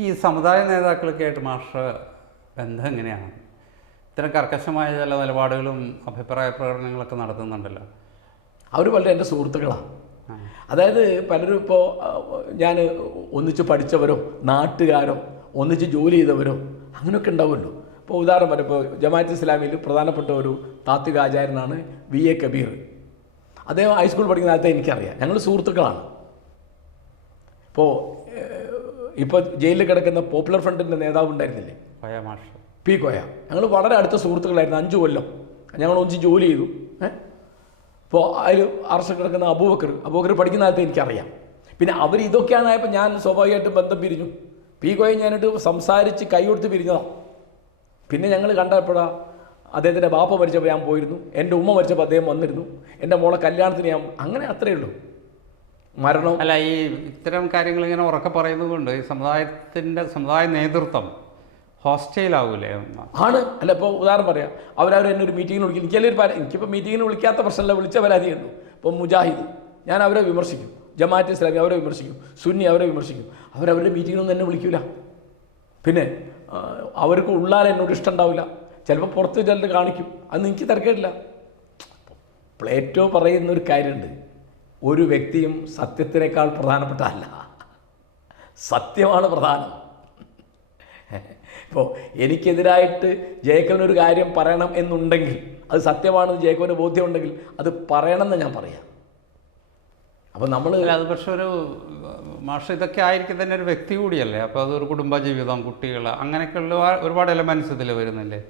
ഈ സമുദായ നേതാക്കൾക്കായിട്ട് മാസ്റ്റർ ബന്ധം എങ്ങനെയാണ്? ഇത്തരം കർക്കശമായ ചില നിലപാടുകളും അഭിപ്രായ പ്രകടനങ്ങളൊക്കെ നടത്തുന്നുണ്ടല്ലോ. അവർ പലരും എൻ്റെ സുഹൃത്തുക്കളാണ്. അതായത് പലരും ഇപ്പോൾ ഞാൻ ഒന്നിച്ച് പഠിച്ചവരോ നാട്ടുകാരോ ഒന്നിച്ച് ജോലി ചെയ്തവരോ അങ്ങനെയൊക്കെ ഉണ്ടാവുമല്ലോ. ഇപ്പോൾ ഉദാഹരണം പറയാം, ഇപ്പോൾ ജമാഅത്ത് ഇസ്ലാമിയിൽ പ്രധാനപ്പെട്ട ഒരു താത്വിക ആചാര്യനാണ് VA കബീർ. അദ്ദേഹം ഹൈസ്കൂൾ പഠിക്കുന്ന കാലത്ത് എനിക്കറിയാം, ഞങ്ങൾ സുഹൃത്തുക്കളാണ്. ഇപ്പോൾ ജയിലിൽ കിടക്കുന്ന പോപ്പുലർ ഫ്രണ്ടിൻ്റെ നേതാവ് ഉണ്ടായിരുന്നില്ലേ, P. കോയ, ഞങ്ങൾ വളരെ അടുത്ത സുഹൃത്തുക്കളായിരുന്നു. 5 കൊല്ലം ഞങ്ങൾ ഒന്നിച്ച് ജോലി ചെയ്തു. ഇപ്പോൾ അതിൽ അറസ്റ്റ് കിടക്കുന്ന അബൂബക്കർ പഠിക്കുന്ന കാലത്ത് എനിക്കറിയാം. പിന്നെ അവർ ഇതൊക്കെയാണായപ്പോൾ ഞാൻ സ്വാഭാവികമായിട്ടും ബന്ധം പിരിഞ്ഞു. P. കോയ ഞാനായിട്ട് സംസാരിച്ച് കൈ കൊടുത്ത് പിരിഞ്ഞതാണ്. പിന്നെ ഞങ്ങൾ കണ്ടപ്പോഴാണ് അദ്ദേഹത്തിൻ്റെ ബാപ്പ മരിച്ചപ്പോൾ ഞാൻ പോയിരുന്നു, എൻ്റെ ഉമ്മ മരിച്ചപ്പോൾ അദ്ദേഹം വന്നിരുന്നു, എൻ്റെ മോളെ കല്യാണത്തിന് ഞാൻ, അങ്ങനെ അത്രയേ ഉള്ളൂ. മരണം അല്ല, ഈ ഇത്തരം കാര്യങ്ങൾ ഇങ്ങനെ ഉറക്കെ പറയുന്നത് കൊണ്ട് ഈ സമുദായ നേതൃത്വം ഹോസ്റ്റൈലാവൂലേ? ആണ്. അല്ല, ഇപ്പോൾ ഉദാഹരണം പറയാം, എന്നെ ഒരു മീറ്റിങ്ങിന് വിളിക്കും. എനിക്കിപ്പോൾ മീറ്റിങ്ങിന് വിളിക്കാത്ത പ്രശ്നമല്ല, വിളിച്ച പരാതിയുള്ളൂ. ഇപ്പോൾ മുജാഹിദ്, ഞാൻ അവരെ വിമർശിക്കും, ജമാഅത്ത് ഇസ്ലാമി അവരെ വിമർശിക്കും, സുന്നി അവരെ വിമർശിക്കും. അവരവരുടെ മീറ്റിങ്ങിനൊന്നും എന്നെ വിളിക്കില്ല. പിന്നെ അവർക്ക് ഉള്ളാൽ എന്നോട് ഇഷ്ടം ഉണ്ടാവില്ല. ചിലപ്പോൾ പുറത്ത് ചിലർ കാണിക്കും, അത് എനിക്ക് തിരക്കേടില്ല. പ്ലേറ്റോ പറയുന്നൊരു കാര്യമുണ്ട്, ഒരു വ്യക്തിയും സത്യത്തിനേക്കാൾ പ്രധാനപ്പെട്ടതല്ല, സത്യമാണ് പ്രധാനം. ഇപ്പോൾ എനിക്കെതിരായിട്ട് ജേക്കബിനൊരു കാര്യം പറയണം എന്നുണ്ടെങ്കിൽ, അത് സത്യമാണെന്ന് ജേക്കബിന് ബോധ്യമുണ്ടെങ്കിൽ അത് പറയണമെന്ന് ഞാൻ പറയാം. അപ്പോൾ നമ്മൾ അത് പക്ഷെ ഒരു മാഷ് ഇതൊക്കെ ആയിരിക്കും തന്നെ ഒരു വ്യക്തി കൂടിയല്ലേ. അപ്പോൾ അതൊരു കുടുംബജീവിതം, കുട്ടികൾ, അങ്ങനെയൊക്കെയുള്ള ഒരുപാട് എലമെൻറ്റ്സ് ഇതിൽ വരുന്നില്ലേ?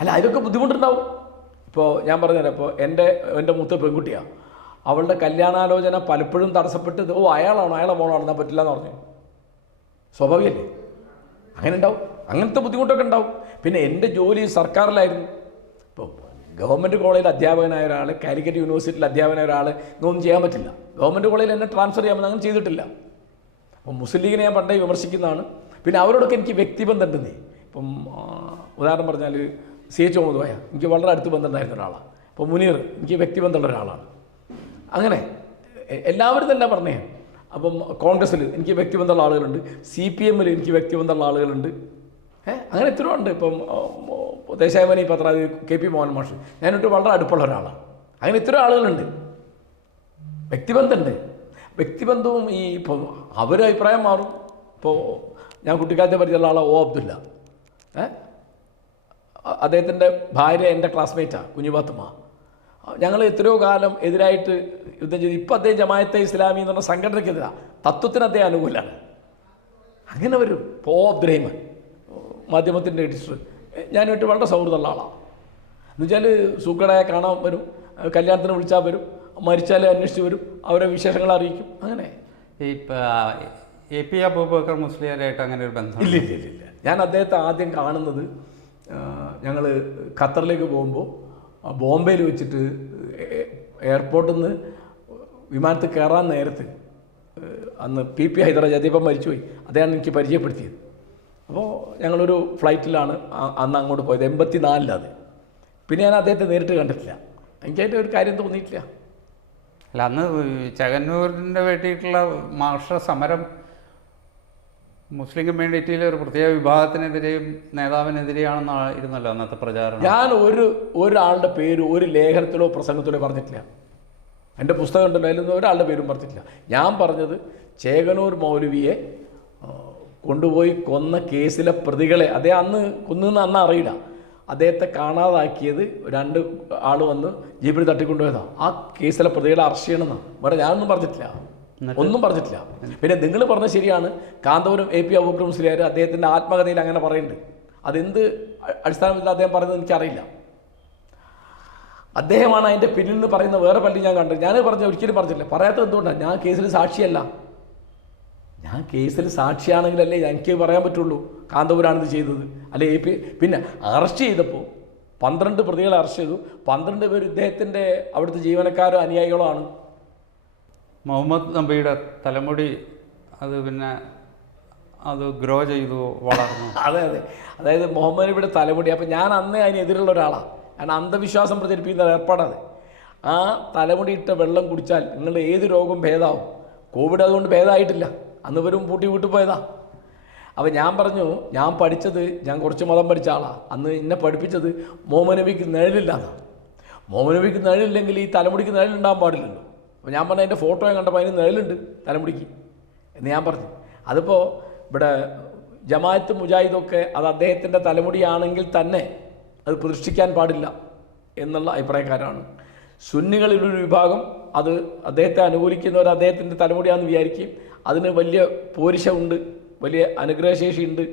അല്ല, അതിലൊക്കെ ബുദ്ധിമുട്ടുണ്ടാവും. ഇപ്പോൾ ഞാൻ പറഞ്ഞുതരാം, ഇപ്പോൾ എൻ്റെ മൂത്ത പെൺകുട്ടിയാണ്, അവളുടെ കല്യാണാലോചന പലപ്പോഴും തടസ്സപ്പെട്ട് അയാളാണോ അയാളെ മോളാണോ എന്നാൽ പറ്റില്ല എന്ന് പറഞ്ഞു. സ്വാഭാവികമല്ലേ, അങ്ങനെ ഉണ്ടാവും, അങ്ങനത്തെ ബുദ്ധിമുട്ടൊക്കെ ഉണ്ടാവും. പിന്നെ എൻ്റെ ജോലി സർക്കാരിലായിരുന്നു. ഇപ്പോൾ ഗവൺമെൻറ് കോളേജിൽ അധ്യാപകനായ ഒരാൾ, കാലിക്കറ്റ് യൂണിവേഴ്സിറ്റിയിൽ അധ്യാപകനായ ഒരാൾ ഇതൊന്നും ചെയ്യാൻ പറ്റില്ല. ഗവൺമെൻറ് കോളേജിൽ എന്നെ ട്രാൻസ്ഫർ ചെയ്യാമെന്ന് അങ്ങനെ ചെയ്തിട്ടില്ല. അപ്പം മുസ്ലിം ലീഗിനെ ഞാൻ പണ്ടേ വിമർശിക്കുന്നതാണ്. പിന്നെ അവരോടൊക്കെ എനിക്ക് വ്യക്തിബന്ധം ഉണ്ടെന്നേ. ഇപ്പം ഉദാഹരണം പറഞ്ഞാൽ CH മുഹമ്മദ് കോയ എനിക്ക് വളരെ അടുത്ത് ബന്ധമുണ്ടായിരുന്ന ഒരാളാണ്. ഇപ്പോൾ മുനീർ എനിക്ക് വ്യക്തിബന്ധമുള്ള ഒരാളാണ്. അങ്ങനെ എല്ലാവരും തന്നെ പറഞ്ഞേ. അപ്പം കോൺഗ്രസ്സിൽ എനിക്ക് വ്യക്തിബന്ധമുള്ള ആളുകളുണ്ട്, CPM എനിക്ക് വ്യക്തിബന്ധമുള്ള ആളുകളുണ്ട്. അങ്ങനെ എത്രയോ ഉണ്ട്. ഇപ്പം ദേശാഭിമാനി പത്രാധിപതി KP മോഹൻ മാഷ് ഞാനിട്ട് വളരെ അടുപ്പുള്ള ഒരാളാണ്. അങ്ങനെ എത്രയോ ആളുകളുണ്ട്. വ്യക്തിബന്ധമുണ്ട്. വ്യക്തിബന്ധവും ഇപ്പം അവരുടെ അഭിപ്രായം മാറും. ഇപ്പോൾ ഞാൻ കുട്ടിക്കാലത്തെ പരിചയമുള്ള ആളാണ് അബ്ദുല്ല. അദ്ദേഹത്തിൻ്റെ ഭാര്യ എൻ്റെ ക്ലാസ്മേറ്റാണ് കുഞ്ഞുപാത്തുമ്മ. ഞങ്ങൾ എത്രയോ കാലം എതിരായിട്ട് യുദ്ധം ചെയ്തു. ഇപ്പം അദ്ദേഹം ജമാഅത്തെ ഇസ്ലാമി എന്ന് പറഞ്ഞ സംഘടനയ്ക്കെതിരാണ്, തത്വത്തിന് അദ്ദേഹം അനുകൂലമാണ്. അങ്ങനെ വരും. അബ്ദുറഹിമാൻ മാധ്യമത്തിൻ്റെ എഡിറ്റർ ഞാനുമായിട്ട് വളരെ സൗഹൃദമുള്ള ആളാണ്. എന്നുവെച്ചാൽ സൂക്കടയെ കാണാൻ വരും, കല്യാണത്തിന് വിളിച്ചാൽ വരും, മരിച്ചാൽ അന്വേഷിച്ച് വരും, അവരെ വിശേഷങ്ങൾ അറിയിക്കും. അങ്ങനെ AP അബൂബക്കർ മുസ്ലിയാരായിട്ട് അങ്ങനെ ഒരു ബന്ധം ഇല്ല. ഞാൻ അദ്ദേഹത്തെ ആദ്യം കാണുന്നത് ഞങ്ങൾ ഖത്തറിലേക്ക് പോകുമ്പോൾ ബോംബെയിൽ വെച്ചിട്ട് എയർപോർട്ടിൽ നിന്ന് വിമാനത്തിൽ കയറാൻ നേരത്ത് അന്ന് PP ഹൈദരാജ് അദ്ദേഹം മരിച്ചുപോയി, അദ്ദേഹമാണ് എനിക്ക് പരിചയപ്പെടുത്തിയത്. അപ്പോൾ ഞങ്ങളൊരു ഫ്ലൈറ്റിലാണ് അന്ന് അങ്ങോട്ട് പോയത്, 84 അത്. പിന്നെ ഞാൻ അദ്ദേഹത്തെ നേരിട്ട് കണ്ടിട്ടില്ല, എനിക്കതിൻ്റെ ഒരു കാര്യം തോന്നിയിട്ടില്ല. അല്ല, അന്ന് ചെങ്ങന്നൂരിൻ്റെ വേണ്ടിയിട്ടുള്ള മാർഷ സമരം മുസ്ലിം കമ്മ്യൂണിറ്റിയിലെ ഒരു പ്രത്യേക വിഭാഗത്തിനെതിരെയും നേതാവിനെതിരെയാണെന്ന് ഇരുന്നല്ലോ അന്നത്തെ പ്രചാരണം. ഞാൻ ഒരാളുടെ പേര് ഒരു ലേഖനത്തിലോ പ്രസംഗത്തിലോ പറഞ്ഞിട്ടില്ല. എൻ്റെ പുസ്തകം ഉണ്ടല്ലോ, അതിലൊന്നും ഒരാളുടെ പേരും പറഞ്ഞിട്ടില്ല. ഞാൻ പറഞ്ഞത് ചേകനൂർ മൗലവിയെ കൊണ്ടുപോയി കൊന്ന കേസിലെ പ്രതികളെ, അദ്ദേഹം അന്ന് കൊന്നെന്ന് അന്ന് അറിയില്ല, അദ്ദേഹത്തെ കാണാതാക്കിയത് 2 ആൾ വന്ന് ജീപ്പിൽ തട്ടിക്കൊണ്ടുപോയതാണ്. ആ കേസിലെ പ്രതികളെ അറസ്റ്റ് ചെയ്യണമെന്നാണ്. വേറെ ഞാനൊന്നും പറഞ്ഞിട്ടില്ല, ഒന്നും പറഞ്ഞിട്ടില്ല. പിന്നെ നിങ്ങൾ പറഞ്ഞ ശരിയാണ്, കാന്തപുരം AP അബൂബക്കർ മുസ്ലിയാർ അദ്ദേഹത്തിൻ്റെ ആത്മകഥയിൽ അങ്ങനെ പറയുന്നുണ്ട്. അതെന്ത് അടിസ്ഥാനത്തിൽ അദ്ദേഹം പറയുന്നത് എനിക്കറിയില്ല. അദ്ദേഹമാണ് അതിൻ്റെ പിന്നിൽ നിന്ന് പറയുന്ന വേറെ പലരും ഞാൻ കണ്ടു. ഞാൻ ഒരിക്കലും പറഞ്ഞിട്ടില്ല. പറയാത്തത് എന്തുകൊണ്ടാണ്? ഞാൻ കേസിൽ സാക്ഷിയല്ല. ഞാൻ കേസിൽ സാക്ഷിയാണെങ്കിലല്ലേ എനിക്ക് പറയാൻ പറ്റുള്ളൂ കാന്തപുരാണിത് ചെയ്തത്, അല്ലെ AP. പിന്നെ അറസ്റ്റ് ചെയ്തപ്പോൾ 12 പ്രതികളെ അറസ്റ്റ് ചെയ്തു. 12 പേര് ഇദ്ദേഹത്തിൻ്റെ അവിടുത്തെ ജീവനക്കാരോ അനുയായികളോ ആണ്. മുഹമ്മദ് നബിയുടെ തലമുടി അത് ഗ്രോ ചെയ്തു, വളർന്നു. അതെ. അതായത് മുഹമ്മദ് നബിയുടെ തലമുടി. അപ്പം ഞാൻ അന്നേ അതിനെതിരുള്ള ഒരാളാണ്. കാരണം അന്ധവിശ്വാസം പ്രചരിപ്പിക്കുന്ന ഏർപ്പാടാണ്. ആ തലമുടിയിട്ട വെള്ളം കുടിച്ചാൽ നിങ്ങളുടെ ഏത് രോഗം ഭേദമാവും. കോവിഡ് അതുകൊണ്ട് ഭേദമായിട്ടില്ല, അന്ന് വരും പൂട്ടി വിട്ടു പോയതാ. അപ്പോൾ ഞാൻ പറഞ്ഞു, ഞാൻ പഠിച്ചത്, ഞാൻ കുറച്ച് മതം പഠിച്ച ആളാണ്. അന്ന് എന്നെ പഠിപ്പിച്ചത് മുഹമ്മദ് നബിക്ക് നിഴലില്ലാന്നാണ്. മുഹമ്മദ് നബിക്ക് നിഴലില്ലെങ്കിൽ ഈ തലമുടിക്ക് നിഴലുണ്ടാകാൻ പാടില്ലല്ലോ. അപ്പോൾ ഞാൻ പറഞ്ഞ അതിൻ്റെ ഫോട്ടോ ഞാൻ കണ്ടപ്പോൾ അതിന് നിഴലുണ്ട് തലമുടിക്ക് എന്ന് ഞാൻ പറഞ്ഞു. അതിപ്പോൾ ഇവിടെ ജമാഅത്ത് മുജാഹിദൊക്കെ അത് അദ്ദേഹത്തിൻ്റെ തലമുടിയാണെങ്കിൽ തന്നെ അത് പ്രതിഷ്ഠിക്കാൻ പാടില്ല എന്നുള്ള അഭിപ്രായക്കാരാണ്. സുന്നികളിലൊരു വിഭാഗം അത് അദ്ദേഹത്തെ അനുകൂലിക്കുന്നവർ അദ്ദേഹത്തിൻ്റെ തലമുടിയാണെന്ന് വിചാരിക്കുകയും അതിന് വലിയ പോരിശമുണ്ട്, വലിയ അനുഗ്രഹശേഷിയുണ്ട്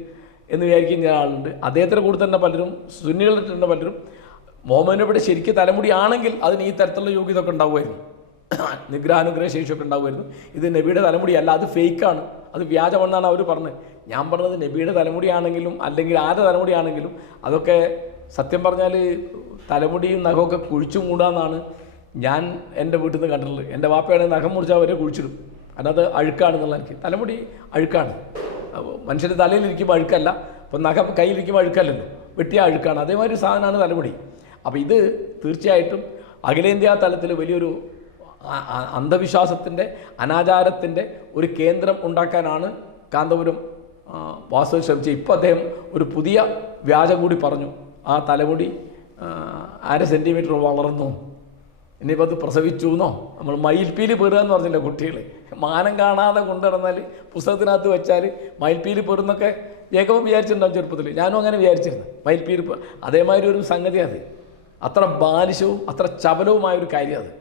എന്ന് വിചാരിക്കുന്ന ആളുണ്ട്. അദ്ദേഹത്തിൻ്റെ കൂടെ തന്നെ പലരും, സുന്നികളിൽ തന്നെ പലരും മുഹമ്മദ് നബിയുടെ ശരിക്കും തലമുടിയാണെങ്കിൽ അതിന് ഈ തരത്തിലുള്ള യോഗ്യത ഒക്കെ ഉണ്ടാവുമായിരുന്നു, നിഗ്രഹാനുഗ്രഹ ശേഷിയൊക്കെ ഉണ്ടാവുമായിരുന്നു. ഇത് നബിയുടെ തലമുടിയല്ല, അത് ഫേക്കാണ്, അത് വ്യാജമെന്നാണ് അവർ പറഞ്ഞത്. ഞാൻ പറഞ്ഞത് നബിയുടെ തലമുടിയാണെങ്കിലും അല്ലെങ്കിൽ ആരുടെ തലമുടിയാണെങ്കിലും അതൊക്കെ സത്യം പറഞ്ഞാൽ തലമുടിയും നഖമൊക്കെ കുഴിച്ചു മൂടാന്നാണ് ഞാൻ എൻ്റെ വീട്ടിൽ നിന്ന് കണ്ടിട്ടുള്ളത്. എൻ്റെ വാപ്പയാണെങ്കിൽ നഖം മുറിച്ചാൽ വരെ കുഴിച്ചിടും, അല്ലാതെ അഴുക്കാണെന്നുള്ള എനിക്ക്. തലമുടി അഴുക്കാണ്, മനുഷ്യൻ്റെ തലയിലിരിക്കുമ്പോൾ അഴുക്കല്ല, അപ്പോൾ നഖം കയ്യിലിരിക്കുമ്പോൾ അഴുക്കല്ലല്ലോ, വെട്ടിയ അഴുക്കാണ്. അതേമാതിരി ഒരു സാധനമാണ് തലമുടി. അപ്പോൾ ഇത് തീർച്ചയായിട്ടും അഖിലേന്ത്യാ തലത്തിൽ വലിയൊരു അന്ധവിശ്വാസത്തിൻ്റെ, അനാചാരത്തിൻ്റെ ഒരു കേന്ദ്രം ഉണ്ടാക്കാനാണ് കാന്തപുരം വാസുദേവൻ ശ്രമിച്ചത്. ഇപ്പോൾ അദ്ദേഹം ഒരു പുതിയ വ്യാജം കൂടി പറഞ്ഞു. ആ തലമുടി 1/2 സെൻറ്റിമീറ്റർ വളർന്നു, ഇനിയിപ്പോൾ അത് പ്രസവിച്ചു എന്നോ, നമ്മൾ മയിൽപ്പീലി പെറുക എന്ന് പറഞ്ഞില്ല കുട്ടികൾ, മാനം കാണാതെ കൊണ്ടുനടന്നാൽ പുസ്തകത്തിനകത്ത് വെച്ചാൽ മയിൽപ്പീലി പെറുന്നൊക്കെ ജേക്കബ് വിചാരിച്ചിട്ടുണ്ടാവും ചെറുപ്പത്തിൽ. ഞാനും അങ്ങനെ വിചാരിച്ചിരുന്നു, മയിൽപ്പീലി. അതേമാതിരി ഒരു സംഗതി, അത് അത്ര ബാലിശവും അത്ര ചപലവുമായൊരു കാര്യം അത്.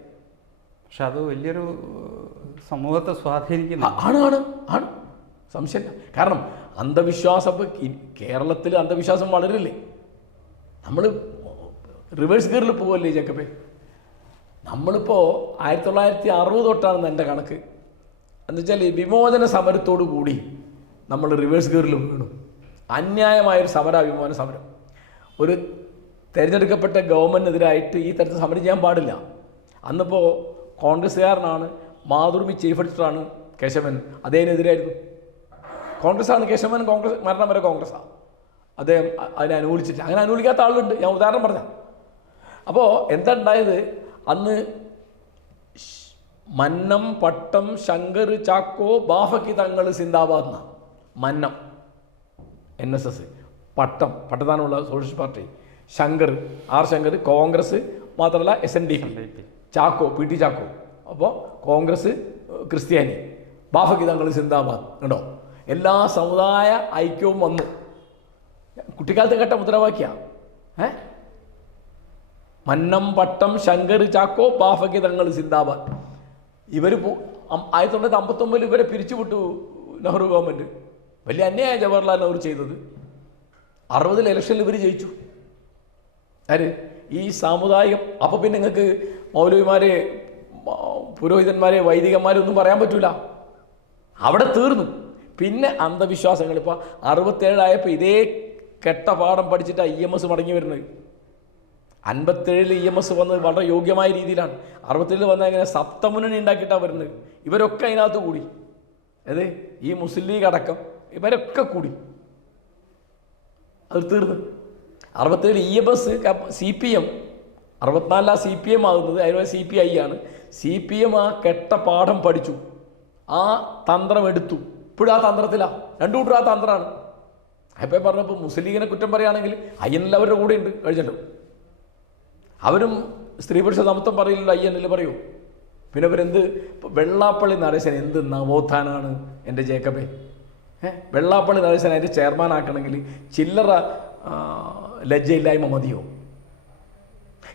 പക്ഷെ അത് വലിയൊരു സമൂഹത്തെ സ്വാധീനിക്കുന്നു. ആണ് സംശയമില്ല. കാരണം അന്ധവിശ്വാസം ഇപ്പോൾ കേരളത്തിൽ അന്ധവിശ്വാസം വളരില്ലേ. നമ്മൾ റിവേഴ്സ് ഗിയറിൽ പോവല്ലേ ജേക്കബേ. നമ്മളിപ്പോൾ 1960 തൊട്ടാണെന്ന് എൻ്റെ കണക്ക്. എന്നുവെച്ചാൽ ഈ വിമോചന സമരത്തോടു കൂടി നമ്മൾ റിവേഴ്സ് ഗിയറിൽ വീണു. അന്യായമായൊരു സമരം, വിമോചന സമരം. ഒരു തിരഞ്ഞെടുക്കപ്പെട്ട ഗവൺമെൻറ്റിനെതിരായിട്ട് ഈ തരത്തിൽ സമരം ചെയ്യാൻ പാടില്ല. അന്നിപ്പോൾ കോൺഗ്രസ്സുകാരനാണ്, മാതൃഭൂമി ചീഫ് എഡിറ്ററാണ് കേശവൻ, അദ്ദേഹത്തിനെതിരായിരുന്നു. കോൺഗ്രസ്സാണ് കേശവൻ, കോൺഗ്രസ് മരണം വരെ കോൺഗ്രസ്സാണ്. അദ്ദേഹം അതിനെ അനുകൂലിച്ചിട്ട്, അങ്ങനെ അനുകൂലിക്കാത്ത ആളുണ്ട്, ഞാൻ ഉദാഹരണം പറഞ്ഞാൽ. അപ്പോൾ എന്താ ഉണ്ടായത്, അന്ന് മന്നം, പട്ടം, ശങ്കർ, ചാക്കോ, ബാഫക്കി തങ്ങൾ സിന്ദാബാദ് എന്നാണ്. മന്നം NSS, പട്ടത്താനുള്ള സോഷ്യലിസ്റ്റ് പാർട്ടി, ശങ്കർ ശങ്കർ കോൺഗ്രസ്, മാത്രമല്ല SNDP, ചാക്കോ PT ചാക്കോ, അപ്പോൾ കോൺഗ്രസ് ക്രിസ്ത്യാനി, ബാഫക്കി തങ്ങൾ സിന്ദാബാദ്. കണ്ടോ, എല്ലാ സമുദായ ഐക്യവും വന്നു. കുട്ടിക്കാലത്ത് കേട്ട മുദ്രാവാക്യ മന്നം, പട്ടം, ശങ്കർ, ചാക്കോ, ബാഫക്കി തങ്ങൾ സിന്ദാബാദ്. ഇവർ 1959 ഇവരെ പിരിച്ചുവിട്ടു നെഹ്റു ഗവൺമെൻറ്. വലിയ അന്യായ ജവഹർലാൽ നെഹ്റു ചെയ്തത്. 60 ഇലക്ഷനിൽ ഇവർ ജയിച്ചു. ആര്? ഈ സാമുദായികം. അപ്പോൾ പിന്നെ നിങ്ങൾക്ക് മൗലവിമാരെ, പുരോഹിതന്മാരെ, വൈദികന്മാരെ ഒന്നും പറയാൻ പറ്റൂല, അവിടെ തീർന്നു. പിന്നെ അന്ധവിശ്വാസങ്ങൾ. ഇപ്പോൾ 67 ആയപ്പോൾ ഇതേ കെട്ട പാഠം പഠിച്ചിട്ടാണ് EMS മടങ്ങി വരുന്നത്. 57 EMS വന്നത് വളരെ യോഗ്യമായ രീതിയിലാണ്. 67 വന്നാൽ ഇങ്ങനെ സപ്തമുന്നണി ഉണ്ടാക്കിയിട്ടാണ് വരുന്നത്. ഇവരൊക്കെ അതിനകത്ത് കൂടി, അതെ, ഈ മുസ്ലിം ലീഗ് അടക്കം ഇവരൊക്കെ കൂടി, അത് തീർന്നു. 67 EMS CPM, 64 CPM ആകുന്നത്, അതിന് CPI ആണ്. CPM ആ കെട്ട പാഠം പഠിച്ചു, ആ തന്ത്രം എടുത്തു. ഇപ്പോഴും ആ തന്ത്രത്തിലാണ്, രണ്ടു കൂട്ടരും ആ തന്ത്രമാണ്. അപ്പം പറഞ്ഞപ്പോൾ മുസ്ലിം ലീഗിനെ കുറ്റം പറയുകയാണെങ്കിൽ INL അവരുടെ കൂടെ ഉണ്ട്, കഴിഞ്ഞല്ലോ. അവരും സ്ത്രീപുരുഷ സമത്വം പറയില്ലല്ലോ, INL പറയൂ. പിന്നെ അവരെന്ത്, വെള്ളാപ്പള്ളി നടേശൻ എന്ത് നവോത്ഥാനാണ് എൻ്റെ ജേക്കബേ. വെള്ളാപ്പള്ളി നടേശൻ അതിൻ്റെ ചെയർമാൻ ആക്കണമെങ്കിൽ ചില്ലറ ലജ്ജയില്ലായ്മ മതിയോ?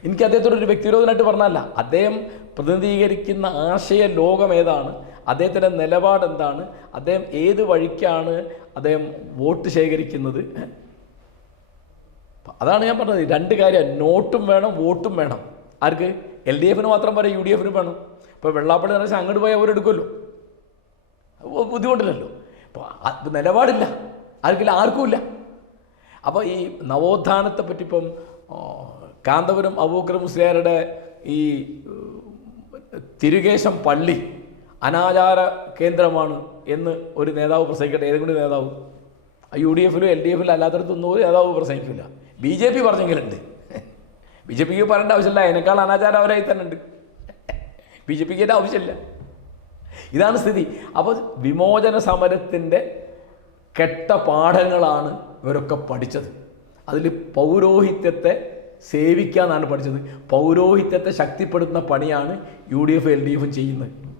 എനിക്ക് അദ്ദേഹത്തോടൊരു വ്യക്തിവിരോധനായിട്ട് പറഞ്ഞല്ല, അദ്ദേഹം പ്രതിനിധീകരിക്കുന്ന ആശയ ലോകം ഏതാണ്, അദ്ദേഹത്തിൻ്റെ നിലപാട് എന്താണ്, അദ്ദേഹം ഏത് വഴിക്കാണ് അദ്ദേഹം വോട്ട് ശേഖരിക്കുന്നത്. അതാണ് ഞാൻ പറഞ്ഞത്. രണ്ട് കാര്യം, നോട്ടും വേണം, വോട്ടും വേണം. ആർക്ക്? LDFന് മാത്രം പറയാം, UDFന് വേണം. ഇപ്പോൾ വെള്ളാപ്പള്ളി നടേശൻ അങ്ങോട്ട് പോയി അവരെടുക്കുമല്ലോ, ബുദ്ധിമുട്ടില്ലല്ലോ. അപ്പോൾ നിലപാടില്ല ആർക്കുമില്ല. അപ്പോൾ ഈ നവോത്ഥാനത്തെ പറ്റി ഇപ്പം കാന്തപുരം അബൂബക്കർ മുസ്ലിയാരുടെ ഈ തിരുകേശം പള്ളി അനാചാര കേന്ദ്രമാണ് എന്ന് ഒരു നേതാവ് പ്രസംഗിക്കട്ടെ, ഏതെങ്കിലും നേതാവ്. UDFിലും LDFിലും അല്ലാത്തടത്തൊന്നും ഒരു നേതാവ് പ്രസംഗിക്കില്ല. BJP പറഞ്ഞെങ്കിലുണ്ട്. BJPക്ക് പറയേണ്ട ആവശ്യമില്ല, അതിനേക്കാൾ അനാചാരം അവരായി തന്നെ ഉണ്ട്. BJPക്ക് ആവശ്യമില്ല. ഇതാണ് സ്ഥിതി. അപ്പോൾ വിമോചന സമരത്തിൻ്റെ കെട്ട പാഠങ്ങളാണ് ഇവരൊക്കെ പഠിച്ചത്. അതിൽ പൗരോഹിത്യത്തെ സേവിക്കാനാണ് പഠിച്ചത്. പൗരോഹിത്യത്തെ ശക്തിപ്പെടുത്തുന്ന പണിയാണ് UDF LDF ചെയ്യുന്നത്.